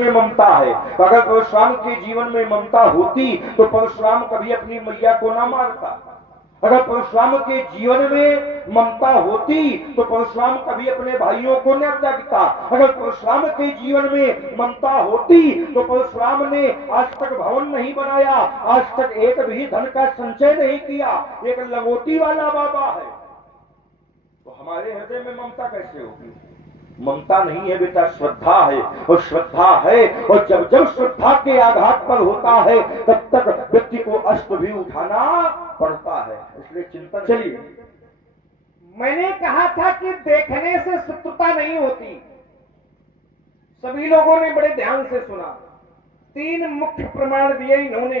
में ममता है। अगर परशुराम के जीवन में ममता होती तो परशुराम कभी अपनी मैया को ना मारता। अगर परशुराम के जीवन में ममता होती तो परशुराम कभी अपने भाइयों को न त्यागता। अगर परशुराम के जीवन में ममता होती तो परशुराम ने आज तक भवन नहीं बनाया, आज तक एक भी धन का संचय नहीं किया। एक लंगोटी वाला बाबा है, तो हमारे हृदय में ममता कैसे होगी? ममता नहीं है बेटा, श्रद्धा है। और श्रद्धा है, और जब जब श्रद्धा के आघात पर होता है तब तक व्यक्ति को अश्व भी उठाना पड़ता है। इसलिए चिंतन। चलिए, मैंने कहा था कि देखने से शत्रुता नहीं होती। सभी लोगों ने बड़े ध्यान से सुना। 3 मुख्य प्रमाण दिए इन्होंने।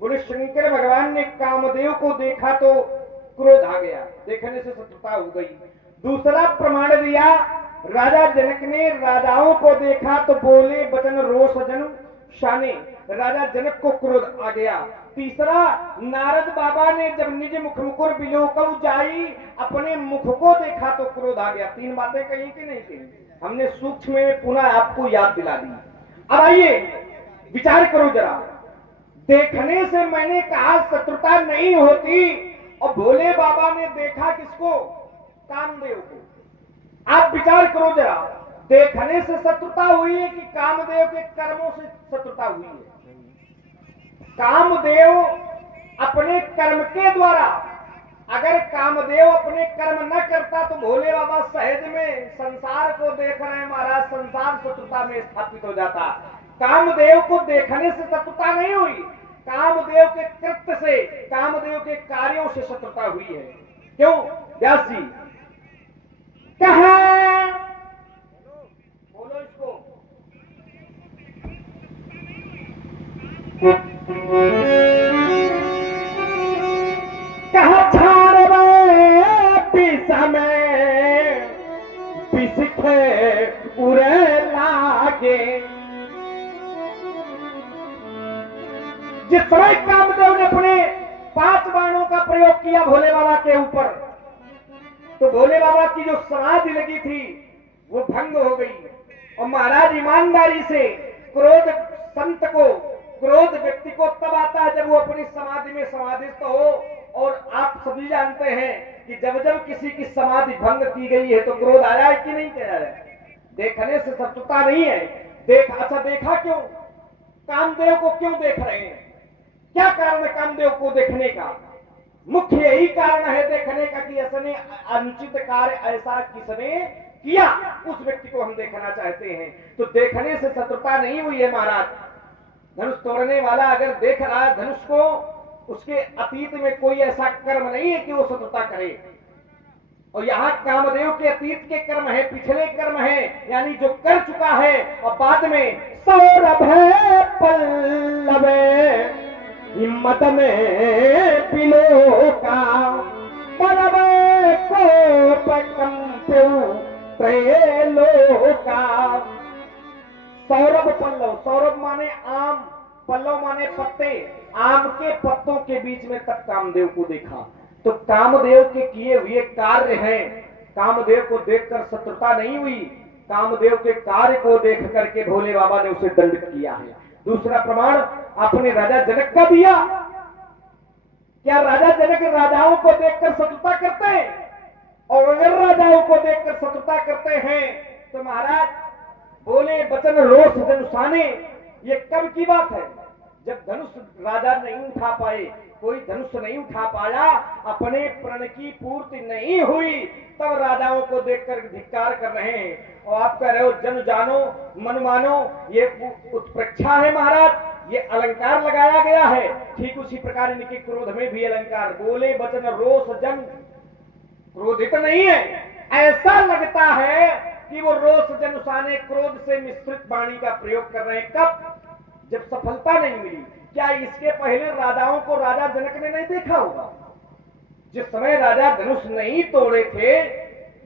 बोले शंकर भगवान ने कामदेव को देखा तो क्रोध आ गया, देखने से शत्रुता हो गई। दूसरा प्रमाण दिया, राजा जनक ने राजाओं को देखा तो बोले वचन रोष जन शाने, राजा जनक को क्रोध आ गया। तीसरा, नारद बाबा ने जब निज मुख मुकुर बिलोकऊ जाई, अपने मुख को देखा तो क्रोध आ गया। 3 बातें कही कि नहीं कही? हमने सूक्ष्म में पुनः आपको याद दिला दी। अब आइए विचार करो जरा। देखने से मैंने कहा शत्रुता नहीं होती, और भोले बाबा ने देखा किसको? कामदेव को। आप विचार करो जरा, देखने से शत्रुता हुई है कि कामदेव के कर्मों से शत्रुता हुई है? कामदेव अपने कर्म के द्वारा, अगर कामदेव अपने कर्म न करता तो भोले बाबा सहज में संसार को देख रहे हैं महाराज, संसार शत्रुता में स्थापित हो जाता। कामदेव को देखने से शत्रुता नहीं हुई, कामदेव के कृत्य से, कामदेव के कार्यों से शत्रुता हुई है। क्यों व्यास जी? कहा बोलो इसको। कहा में पिसखे उड़े लागे। जिस समय कामदेव ने अपने 5 बाणों का प्रयोग किया भोले बाबा के ऊपर, तो भोले बाबा की जो समाधि लगी थी वो भंग हो गई। और महाराज ईमानदारी से, क्रोध संत को, क्रोध व्यक्ति को तब आता है जब वो अपनी समाधि में समाधिस्थ हो। और आप सभी जानते हैं कि जब जब किसी की समाधि भंग की गई है तो क्रोध आया है कि नहीं आया है? देखने से शत्रुता नहीं है। अच्छा देखा क्यों? कामदेव को क्यों देख रहे हैं? क्या कारण है कामदेव को देखने का? मुख्य यही कारण है देखने का कि ऐसे अनुचित कार्य ऐसा किसने किया, उस व्यक्ति को हम देखना चाहते हैं। तो देखने से शत्रुता नहीं हुई है महाराज। धनुष तोड़ने वाला अगर देख रहा है धनुष को, उसके अतीत में कोई ऐसा कर्म नहीं है कि वो शत्रुता करे। और यहाँ कामदेव के अतीत के कर्म है, पिछले कर्म है, यानी जो कर चुका है और बाद में सौरभ है पल्लवे हिम्मत में पिलो का पलवे को पकंपेऊ त्रैलो का। सौरभ पल्लव, सौरभ माने आम, पल्लव माने पत्ते, आम के पत्तों के बीच में तब कामदेव को देखा। तो कामदेव के किए हुए कार्य हैं, कामदेव को देखकर शत्रुता नहीं हुई, कामदेव के कार्य को देख करके भोले बाबा ने उसे दंडित किया है। दूसरा प्रमाण आपने राजा जनक का दिया। क्या राजा जनक राजाओं को देखकर शत्रुता करते हैं? और अगर राजाओं को देखकर शत्रुता करते हैं तो महाराज बोले वचन रोष धनुषाने, ये कब की बात है? जब धनुष राजा नहीं उठा पाए, कोई धनुष नहीं उठा पाया, अपने प्रण की पूर्ति नहीं हुई, तब राजाओं को देखकर धिक्कार कर रहे हैं। और आप कह रहे हो जन जानो मन मानो, ये उत्प्रेक्षा है महाराज, ये अलंकार लगाया गया है। ठीक उसी प्रकार इनके क्रोध में भी अलंकार, बोले वचन रोष जन, क्रोधित नहीं है। ऐसा लगता है कि वो रोष जनुषाने, क्रोध से मिश्रित वाणी का प्रयोग कर रहे हैं। कब? जब सफलता नहीं मिली। क्या इसके पहले राजाओं को राजा जनक ने नहीं देखा होगा? जिस समय राजा धनुष नहीं तोड़े थे,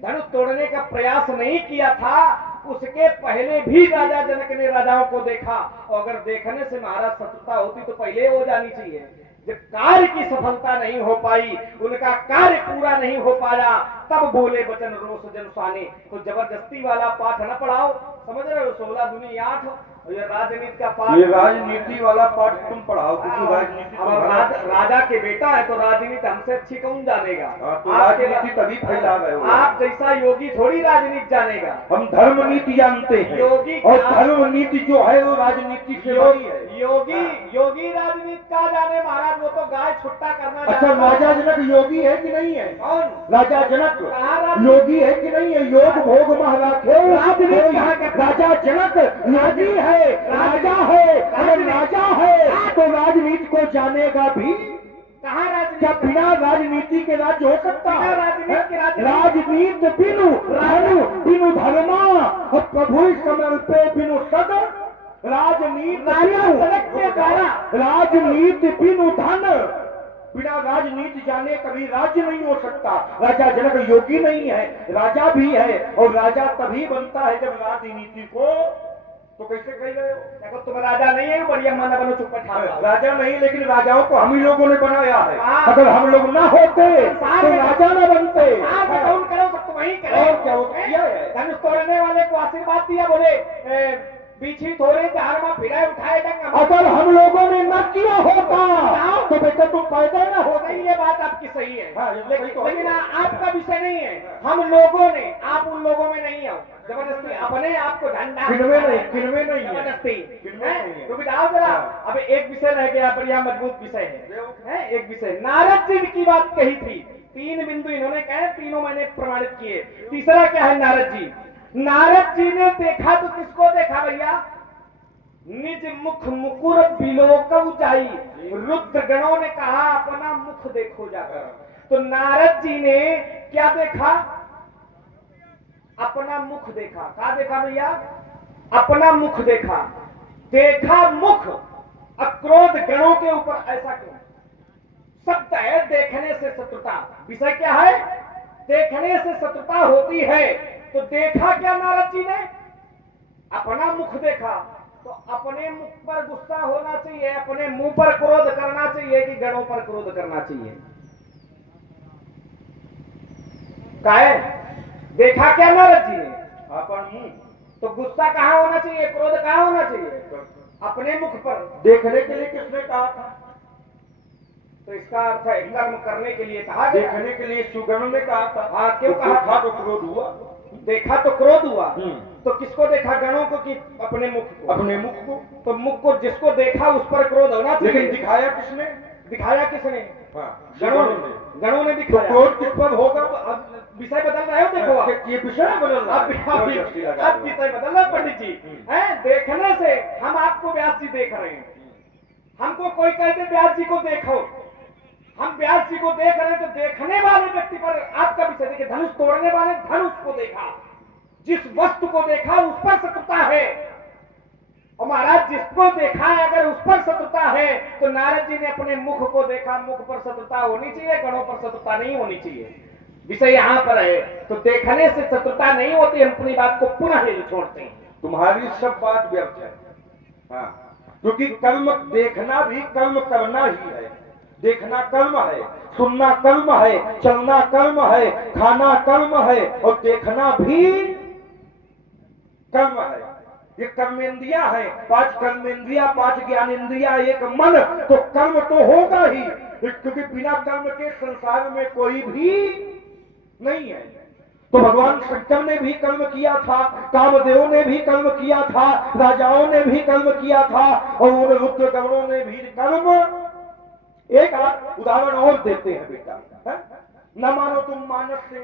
धनुष तोड़ने का प्रयास नहीं किया था, उसके पहले भी राजा जनक ने राजाओं को देखा। और अगर देखने से महाराज शत्रुता होती तो पहले हो जानी चाहिए। जब कार्य की सफलता नहीं हो पाई, उनका कार्य पूरा नहीं हो पाया, तब बोले वचन रोष जनुषाने। तो जबरदस्ती वाला पाठ न पढ़ाओ, समझ रहे हो? 16 दूनी 8, ये राजनीति का पाठ, ये राजनीति वाला पाठ तुम पढ़ाओ, क्योंकि राजनीति अब राजा के बेटा है तो राजनीति हमसे अच्छी कौन जानेगा। तो राजनीति तभी फैला रहे हो। आप जैसा योगी थोड़ी राजनीति जानेगा। हम धर्म नीति जानते हैं, योगी और धर्म नीति जो है वो राजनीति से बड़ी है। योगी राजनीति का जाने महाराज, वो तो गाय छुट्टा करना। अच्छा, राजा जनक योगी है कि नहीं है? कौन? राजा जनक योगी है कि नहीं है? योग भोग महाराखे राजा जनक योगी है, राजा है। अगर राजा है तो राजनीति को जानेगा भी कहाँ? राजनीति क्या बिना राजनीति के राज्य हो सकता है? राजनीति बिनु धनु बिनु धर्मा और प्रभु समर पे बिनु सद। राजनीति बिनु धन, बिना राजनीति जाने कभी राज्य नहीं हो सकता। राजा जनक योगी नहीं है, राजा भी है, और राजा तभी बनता है जब राजनीति को, तो कैसे कह रहे हो? देखो तुम राजा नहीं है, बढ़िया माना बनो, चुप बैठा। राजा नहीं, लेकिन राजाओं को हम ही लोगों ने बनाया है। अगर हम लोग ना होते तो राजा न बनते। कौन करो सब तुम ही करो। और क्या हो किया है? धनुष तोड़ने वाले को आशीर्वाद दिया, बोले पीछे थोड़े झाड़ में फिराए उठाए डंगा। अगर हम लोगों ने न किया होता तो बेटा तुम पैदा न होता। ये बात आपकी सही है, लेकिन आपका विषय नहीं है। हम लोगों ने, आप उन लोगों में नहीं हो जबरदस्ती, अपने आप को झंडा किनवे नहीं जबरदस्ती। रुक जाओ जरा, अब एक विषय रह गया, बढ़िया मजबूत विषय है। एक विषय नारद जी की बात कही थी, 3 बिंदु इन्होंने कहे, तीनों मैंने प्रमाणित किए। तीसरा क्या है? नारद जी ने देखा तो किसको देखा भैया? निज मुख मुकुर बिलोकव जाई, रुद्र गणों ने कहा अपना मुख देखो जाकर। तो नारद जी ने क्या देखा? अपना मुख देखा। क्या देखा भैया? अपना मुख देखा। देखा मुख, अक्रोध गणों के ऊपर। ऐसा क्यों? शब्द है देखने से शत्रुता। विषय क्या है? देखने से शत्रुता होती है। तो देखा क्या नारद जी ने? अपना मुख देखा। तो अपने मुख पर गुस्सा होना चाहिए, अपने मुंह पर क्रोध करना चाहिए कि गणों पर क्रोध करना चाहिए? काहे देखा क्या नारद जी ने? अपन मुंह। तो गुस्सा कहाँ होना चाहिए, क्रोध कहाँ होना चाहिए? अपने मुख पर। देखने के लिए किसने कहा था? तो इसका अर्थ है कर्म करने के लिए कहा गया। देखने के लिए सुगण ने कहा था। हाँ, क्यों कहा था? तो क्रोध हुआ। देखा तो क्रोध हुआ। तो किसको देखा? गणों को कि अपने मुख को? अपने मुख को। तो मुख को जिसको देखा उस पर क्रोध होना चाहिए। लेकिन दिखाया किसने? दिखाया किसने? गणों ने। गणों ने दिखाया। तो क्रोध किस पर होगा? अब विषय बदल रहे हो, देखो आप। ये विषय बदल रहा अब विषय बदल रहा पंडित जी है। देखने से हम आपको व्यास जी देख रहे हैं। हमको कोई कहते व्यास जी को देखो, हम व्यास जी को देख रहे हैं, तो देखने वाले व्यक्ति पर आपका विषय देखिए। धनुष तोड़ने वाले धनुष को देखा, जिस वस्तु को देखा उस पर शत्रुता है। और महाराज जिसको देखा है अगर उस पर शत्रुता है, तो नारद जी ने अपने मुख को देखा। मुख पर शत्रुता होनी चाहिए, गणों पर शत्रुता नहीं होनी चाहिए। विषय यहाँ पर है। तो देखने से शत्रुता नहीं होती। हम अपनी बात को पुनः छोड़ते हैं। तुम्हारी सब बात व्यर्थ है। हाँ, क्योंकि कर्म देखना भी कर्म करना ही है। देखना कर्म है, सुनना कर्म है, चलना कर्म है, खाना कर्म है, और देखना भी कर्म है। ये कर्मेंद्रिया है, 5 कर्मेंद्रिया, 5 ज्ञानेंद्रिया, 1 मन। तो कर्म तो होगा ही, क्योंकि बिना कर्म के संसार में कोई भी नहीं है। तो भगवान शंकर ने भी कर्म किया था, कामदेव ने भी कर्म किया था, राजाओं ने भी कर्म किया था, और उन रुद्र गणों ने भी कर्म। एक उदाहरण और देते हैं बेटा, है? न मानो तुम मानस से,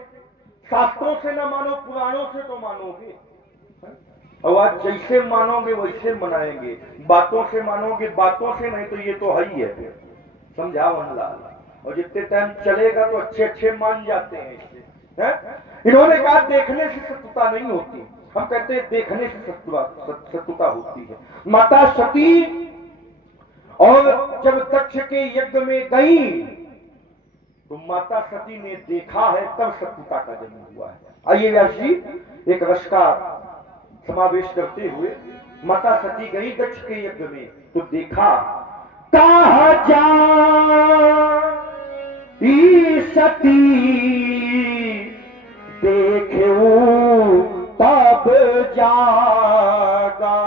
शास्त्रों से न मानो, पुराणों से तो मानोगे। और आज जैसे मानोगे वैसे मनाएंगे, बातों से मानोगे, बातों से नहीं, तो ये तो है ही है। समझा वनलाल? और जितने टाइम चलेगा तो अच्छे अच्छे मान जाते हैं इससे, है? इन्होंने कहा देखने से शत्रुता नहीं होती। हम कहते हैं देखने से शत्रुता होती है। माता सती और जब दक्ष के यज्ञ में गई तो माता सती ने देखा है, तब शत्रुता का जन्म हुआ है। आइए व्यास जी एक रस का समावेश करते हुए, माता सती गई दक्ष के यज्ञ में तो देखा। कहा जा सती देखे तब जागा,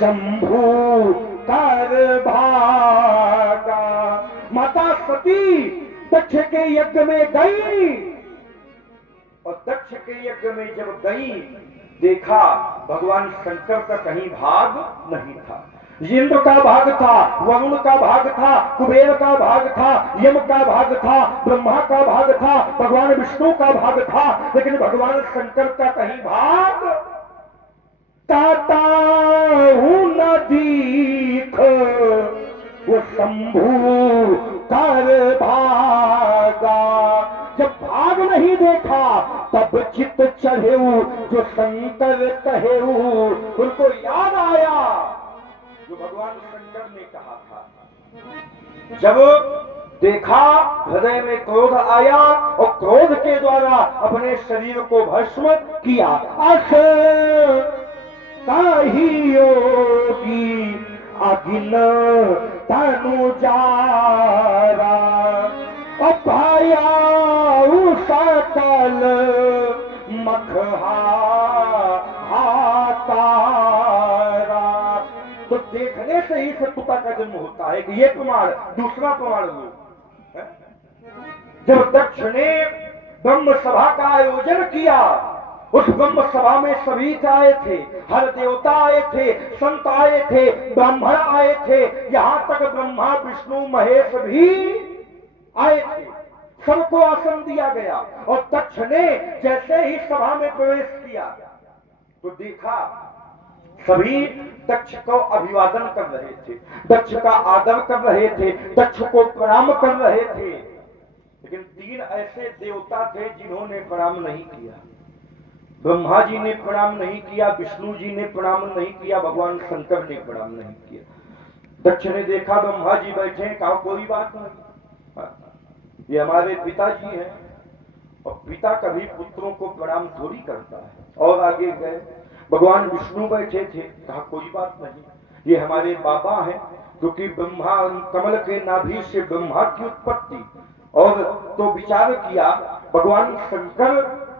शंभु कर भागा। माता सती दक्ष के यज्ञ में गई और दक्ष के यज्ञ में जब गई देखा भगवान शंकर का कहीं भाग नहीं था। इंद्र का भाग था, वरुण का भाग था, कुबेर का भाग था, यम का भाग था, ब्रह्मा का भाग था, भगवान विष्णु का भाग था, लेकिन भगवान शंकर का कहीं भाग ताता हूं न दीख वो शंभु कर भागा। जब भाग नहीं देखा तब चित्त चढ़ेऊ जो शंकर कहेऊ। उनको याद आया जो भगवान शंकर ने कहा था। जब देखा हृदय में क्रोध आया और क्रोध के द्वारा अपने शरीर को भस्म किया। अस ताही योगी अगिन तनु जारा और पाया सकल मखहा हातारा। तो देखने से ही शत्रुता का जन्म होता है कि ये प्रमाण। दूसरा प्रमाण लो, जब दक्ष ने ब्रह्म सभा का आयोजन किया, उस ब्रह्म सभा में सभी आए थे, हर देवता आए थे, संत आए थे, ब्राह्मण आए थे, यहां तक ब्रह्मा विष्णु महेश भी आए थे। सबको आसन दिया गया और दक्ष ने जैसे ही सभा में प्रवेश किया तो देखा सभी दक्ष को अभिवादन कर रहे थे, दक्ष का आदर कर रहे थे, दक्ष को प्रणाम कर रहे थे। लेकिन 3 ऐसे देवता थे जिन्होंने प्रणाम नहीं किया। ब्रह्मा जी ने प्रणाम नहीं किया, विष्णु जी ने प्रणाम नहीं किया, भगवान शंकर ने प्रणाम नहीं किया। दक्ष ने देखा ब्रह्मा जी बैठे हैं, कहा कोई बात नहीं, ये हमारे पिताजी हैं और पिता कभी पुत्रों को प्रणाम थोड़ी करता है। और आगे गए, भगवान विष्णु बैठे थे, कहा कोई बात नहीं, ये हमारे बाबा हैं, क्योंकि ब्रह्मा कमल के नाभि से ब्रह्मा की उत्पत्ति। और तो विचार किया, भगवान शंकर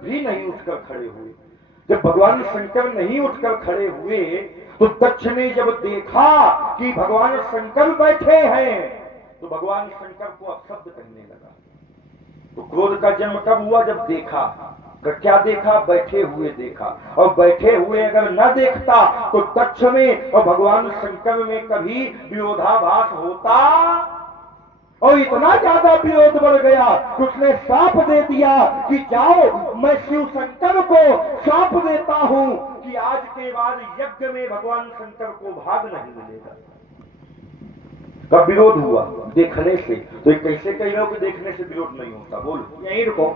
भी नहीं उठकर खड़े हुए। जब भगवान शंकर नहीं उठकर खड़े हुए तो दक्ष ने जब देखा कि भगवान शंकर बैठे हैं तो भगवान शंकर को अपशब्द कहने लगा। तो क्रोध का जन्म कब हुआ? जब देखा। क्या देखा? बैठे हुए देखा। और बैठे हुए अगर न देखता तो दक्ष में और भगवान शंकर में कभी विरोधाभास होता। और इतना ज्यादा विरोध बढ़ गया कि उसने श्राप दे दिया कि जाओ, मैं शिव शंकर को श्राप देता हूं कि आज के बाद यज्ञ में भगवान शंकर को भाग नहीं मिलेगा। कब विरोध हुआ? देखने से। तो कैसे कह रहे हो कि देखने से विरोध नहीं होता? बोलो। यही रुको,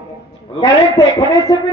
देखने से